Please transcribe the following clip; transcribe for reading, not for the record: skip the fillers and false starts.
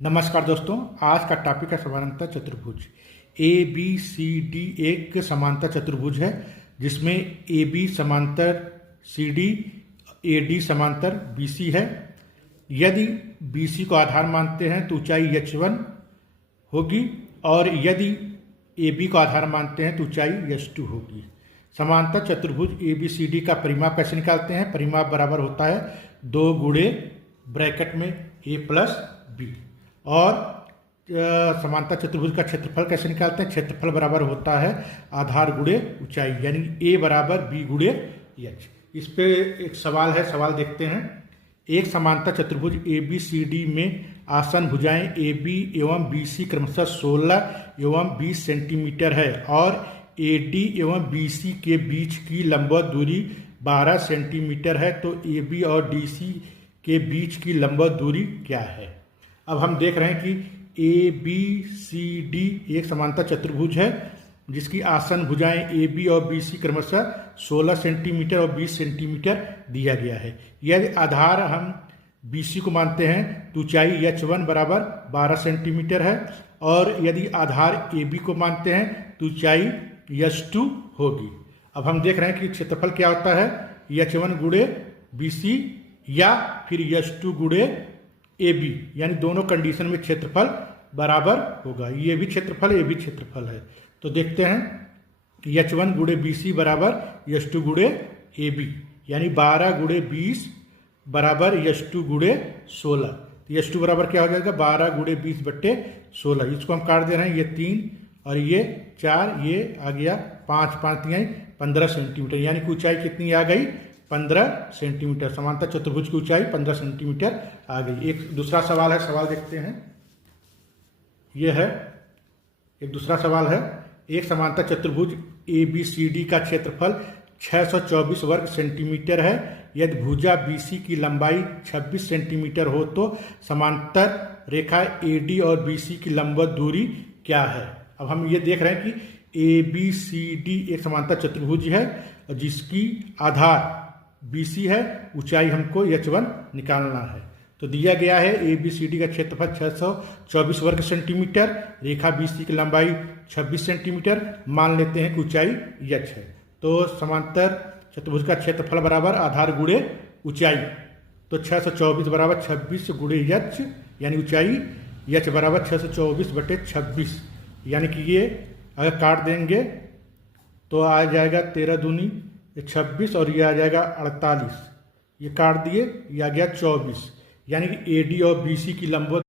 नमस्कार दोस्तों, आज का टॉपिक है समांतर चतुर्भुज। ए बी सी डी एक समांतर चतुर्भुज है जिसमें ए बी समांतर सी डी, ए डी समांतर बी सी है। यदि बी सी को आधार मानते हैं तो ऊंचाई H1 होगी और यदि ए बी को आधार मानते हैं तो ऊंचाई H2 होगी। समांतर चतुर्भुज ए बी सी डी का परिमाप कैसे निकालते हैं? परिमाप बराबर होता है 2 गुणे ब्रैकेट में ए प्लस बी। और समांतर चतुर्भुज का क्षेत्रफल कैसे निकालते हैं? क्षेत्रफल बराबर होता है आधार गुणे ऊंचाई, यानी ए बराबर बी गुणे एच। इस पे एक सवाल है, सवाल देखते हैं। एक समांतर चतुर्भुज ए बी सी डी में आसन भुजाएं ए बी एवं बी सी क्रमशः 16 एवं 20 सेंटीमीटर है और ए डी एवं बी सी के बीच की लंबवत दूरी 12 सेंटीमीटर है, तो ए बी और डी सी के बीच की लंबवत दूरी क्या है? अब हम देख रहे हैं कि ए बी सी डी एक समांतर चतुर्भुज है जिसकी आसन भुजाएं ए बी और बी सी क्रमशः 16 सेंटीमीटर और 20 सेंटीमीटर दिया गया है। यदि आधार हम बी सी को मानते हैं तो ऊंचाई H1 बराबर 12 सेंटीमीटर है और यदि आधार ए बी को मानते हैं तो ऊंचाई H2 होगी। अब हम देख रहे हैं कि क्षेत्रफल क्या होता है? H1 गुणे बी सी या फिर H2 गुणे ए बी, यानी दोनों कंडीशन में क्षेत्रफल बराबर होगा। ये भी क्षेत्रफल, ये भी क्षेत्रफल है। तो देखते हैं कि H1 गुणे बी सी बराबर H2 गुणे ए बी, यानी 12 गुणे 20 बराबर H2 गुणे 16। तो H2 बराबर क्या हो जाएगा? 12 गुणे 20 बट्टे 16। इसको हम काट दे रहे हैं, ये 3 और ये 4, ये आ गया 5, 5 तिहाई 15 सेंटीमीटर, यानी कि ऊंचाई कितनी आ गई? 15 सेंटीमीटर। समांतर चतुर्भुज की ऊंचाई 15 सेंटीमीटर आ गई। एक दूसरा सवाल है, सवाल देखते हैं। यह है एक दूसरा सवाल है। एक समांतर चतुर्भुज ए बी सी डी का क्षेत्रफल 624 वर्ग सेंटीमीटर है। यदि भुजा बी सी की लंबाई 26 सेंटीमीटर हो तो समांतर रेखा ए डी और बी सी की लंबवत दूरी क्या है? अब हम ये देख रहे हैं कि ए बी सी डी एक समांतर चतुर्भुज है जिसकी आधार बी सी है, ऊंचाई हमको H1 निकालना है। तो दिया गया है ए बी सी डी का क्षेत्रफल 624 वर्ग सेंटीमीटर, रेखा बी सी की लंबाई 26 सेंटीमीटर, मान लेते हैं कि ऊंचाई H है। तो समांतर चतुर्भुज का क्षेत्रफल बराबर आधार गुणे ऊंचाई, तो 624 बराबर 26 गुणे H, यानी ऊंचाई H बराबर 624 बटे 26, यानी कि ये अगर काट देंगे तो आ जाएगा 13 दूनी 26 और ये आ जाएगा 48। ये काट दिए, ये आ गया 24, यानी कि ए डी और बी सी की लंबवत